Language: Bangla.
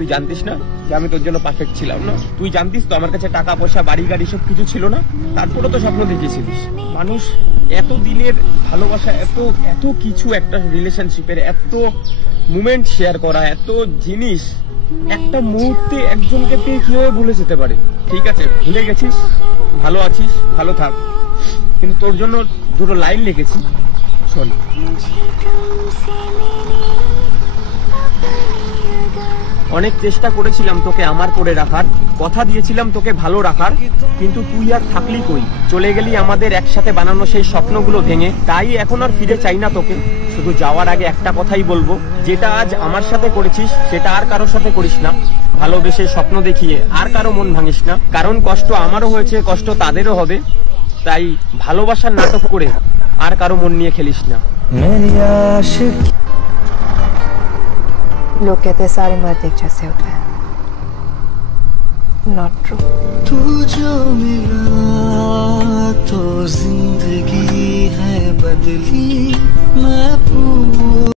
তুই জানতিস না যে আমি তোর জন্য পারফেক্ট ছিলাম না? তুই জানতিস তো আমার কাছে টাকা পয়সা বাড়ি গাড়ি সব কিছু ছিল না, তারপরে তো স্বপ্ন দেখেছিলিস। মানুষ এত দিনের ভালোবাসা, এত এত কিছু একটা রিলেশনশিপের, এত মুমেন্ট শেয়ার করা, এত জিনিস একটা মুহূর্তে একজনকে পেয়ে কিভাবে ভুলে যেতে পারে? ঠিক আছে, ভুলে গেছিস, ভালো আছিস, ভালো থাক, কিন্তু তোর জন্য দুটো লাইন লিখেছি, শোন। অনেক চেষ্টা করেছিলাম তোকে আমার করে রাখার, কথা দিয়েছিলাম তোকে ভালো রাখার, কিন্তু তুই আর থাকলি কই? চলে গেলি আমাদের একসাথে বানানো সেই স্বপ্নগুলো ভেঙে। তাই এখন আর ফিরে চাই না তোকে। শুধু যাওয়ার আগে একটা কথাই বলবো, যেটা আজ আমার সাথে করেছিস সেটা আর কারোর সাথে করিস না। ভালোবেসে স্বপ্ন দেখিয়ে আর কারো মন ভাঙিস না, কারণ কষ্ট আমারও হয়েছে, কষ্ট তাদেরও হবে। তাই ভালোবাসার নাটক করে আর কারো মন নিয়ে খেলিস না। लोग कहते हैं सारे मर्द एक जैसे होते हैं, नॉट ट्रू। तू जो मिला तो जिंदगी है बदली, मैं